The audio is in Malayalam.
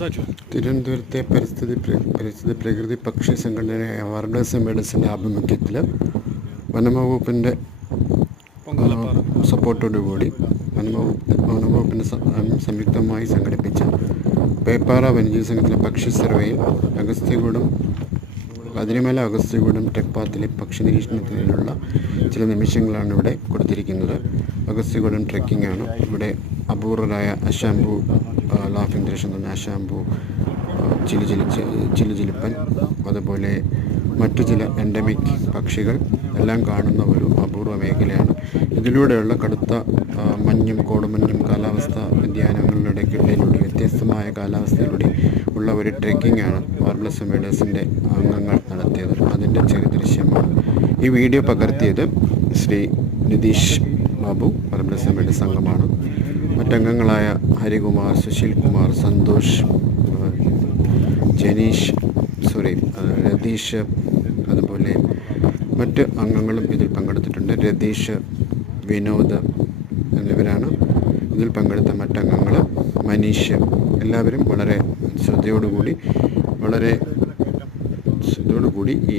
തിരുവനന്തപുരത്തെ പരിസ്ഥിതി പ്രകൃതി പക്ഷി സംഘടനയായ വാർഡേഴ്സ് ആൻഡ് മേഡേഴ്സിൻ്റെ ആഭിമുഖ്യത്തിൽ വനംവകുപ്പിൻ്റെ സപ്പോർട്ടോടുകൂടി വനംവകുപ്പിൻ്റെ സംയുക്തമായി സംഘടിപ്പിച്ച പേപ്പാറ വന്യജീവി സംഘത്തിലെ പക്ഷി സർവേയിൽ അതിരിമല അഗസ്ത്യകൂടം ടെക് പാത്തിലെ പക്ഷി നിരീക്ഷണത്തിനുള്ള ചില നിമിഷങ്ങളാണ് ഇവിടെ കൊടുത്തിരിക്കുന്നത്. അഗസ്ത്യകൂടം ട്രെക്കിംഗ് ആണ്. ഇവിടെ അപൂർവരായ അശാംബു ലാഫിംഗ് ത്രഷ് എന്ന് പറഞ്ഞ അശാംബു, ചിലുചിലുപ്പൻ, അതുപോലെ മറ്റു ചില എൻഡമിക് പക്ഷികൾ എല്ലാം കാണുന്ന ഒരു അപൂർവ മേഖലയാണ്. ഇതിലൂടെയുള്ള കടുത്ത മഞ്ഞും കോടുമഞ്ഞും കാലാവസ്ഥാ വ്യതിയാനങ്ങളുടെ ഇടയിലൂടെ വ്യത്യസ്തമായ കാലാവസ്ഥയിലൂടെ ഉള്ള ഒരു ട്രെക്കിംഗ് ആണ് വാർഡേഴ്സ് ആൻഡ് മേഡേഴ്സിൻ്റെ അംഗങ്ങൾ നടത്തിയത്. അതിൻ്റെ ചെറിയ ദൃശ്യമാണ് ഈ വീഡിയോ പകർത്തിയത്. ശ്രീ നിതീഷ് ബാബു വാർഡേഴ്സ് ആൻഡ് മേഡേഴ്സ് അംഗമാണ്. മറ്റംഗങ്ങളായ ഹരികുമാർ, സുശീൽ കുമാർ, സന്തോഷ്, രതീഷ്, അതുപോലെ മറ്റ് അംഗങ്ങളും ഇതിൽ പങ്കെടുത്തിട്ടുണ്ട്. രതീഷ്, വിനോദ് എന്നിവരാണ് ഇതിൽ പങ്കെടുത്ത മറ്റംഗങ്ങൾ. മനീഷ്, എല്ലാവരും വളരെ ശ്രദ്ധയോടുകൂടി ഈ